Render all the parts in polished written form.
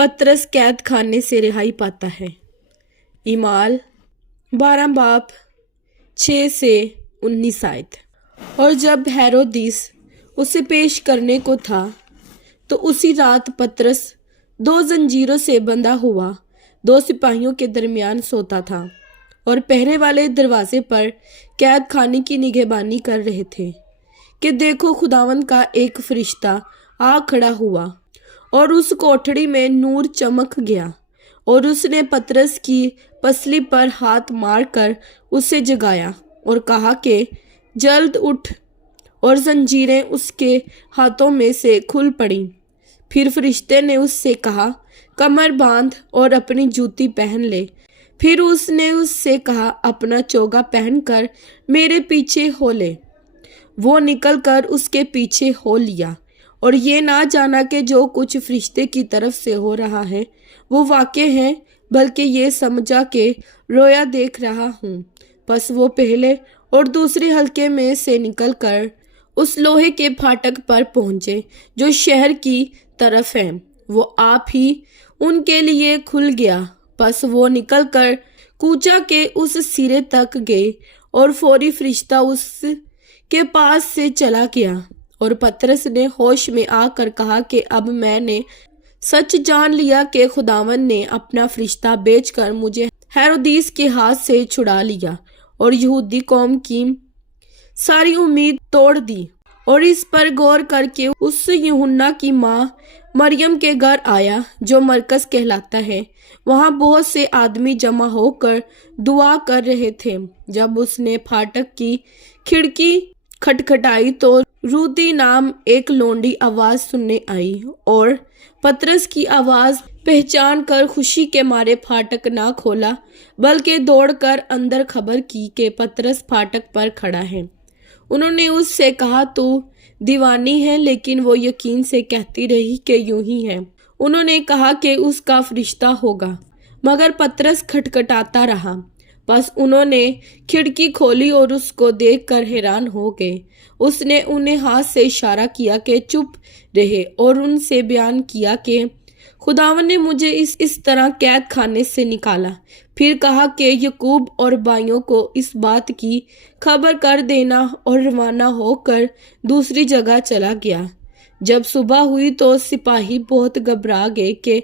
पतरस कैद खाने से रिहाई पाता है। ईमाल 12 बाब 6 से 19 आयत। और जब हेरोदिस उसे पेश करने को था तो उसी रात पतरस 2 जंजीरों से बंधा हुआ 2 सिपाहियों के दरमियान सोता था और पहरे वाले दरवाजे पर कैद खाने की निगहबानी कर रहे थे कि देखो खुदावंद का एक फरिश्ता आ खड़ा हुआ और उस कोठड़ी में नूर चमक गया और उसने पतरस की पसली पर हाथ मारकर उसे जगाया और कहा कि जल्द उठ, और जंजीरें उसके हाथों में से खुल पड़ी। फिर फरिश्ते ने उससे कहा, कमर बांध और अपनी जूती पहन ले। फिर उसने उससे कहा, अपना चोगा पहनकर मेरे पीछे हो ले। वो निकलकर उसके पीछे हो लिया और ये ना जाना कि जो कुछ फरिश्ते की तरफ से हो रहा है वो वाक़ई है, बल्कि ये समझा कि रोया देख रहा हूँ। बस वो पहले और दूसरे हल्के में से निकलकर उस लोहे के फाटक पर पहुँचे जो शहर की तरफ है। वो आप ही उनके लिए खुल गया। बस वो निकलकर कूचा के उस सिरे तक गए और फौरी फरिश्ता उसके पास से चला गया। और पतरस ने होश में आकर कहा कि अब मैंने सच जान लिया कि खुदावंद ने अपना फरिश्ता बेचकर मुझे हेरोदिस के हाथ से छुड़ा लिया और यहूदी कौम की सारी उम्मीद तोड़ दी। और इस पर गौर करके उस यूहन्ना की माँ मरियम के घर आया जो मरकस कहलाता है। वहाँ बहुत से आदमी जमा होकर दुआ कर रहे थे। जब उसने फाटक की खिड़की खटखटाई तो रूदी नाम एक लोंडी आवाज सुनने आई और पतरस की आवाज पहचान कर खुशी के मारे फाटक ना खोला, बल्कि दौड़कर अंदर खबर की कि पतरस फाटक पर खड़ा है। उन्होंने उससे कहा, तू दीवानी है, लेकिन वो यकीन से कहती रही कि यूं ही है। उन्होंने कहा कि उसका फरिश्ता होगा, मगर पतरस खटखटाता रहा। बस उन्होंने खिड़की खोली और उसको देखकर हैरान हो गए। उसने उन्हें हाथ से इशारा किया कि चुप रहे और उनसे बयान किया कि खुदावन ने मुझे इस तरह कैद खाने से निकाला। फिर कहा कि यकूब और भाइयों को इस बात की खबर कर देना और रवाना होकर दूसरी जगह चला गया। जब सुबह हुई तो सिपाही बहुत घबरा गए कि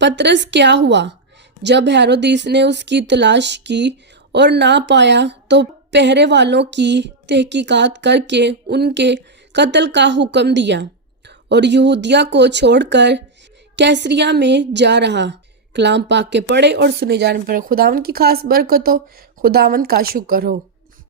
पतरस क्या हुआ। जब हेरोदिस ने उसकी तलाश की और ना पाया तो पहरे वालों की तहकीकात करके उनके कत्ल का हुक्म दिया और यहूदिया को छोड़कर कैसरिया में जा रहा। कलाम पाक के पढ़े और सुने जाने पर खुदावंद की खास बरकत हो। खुदावंद का शुक्र हो।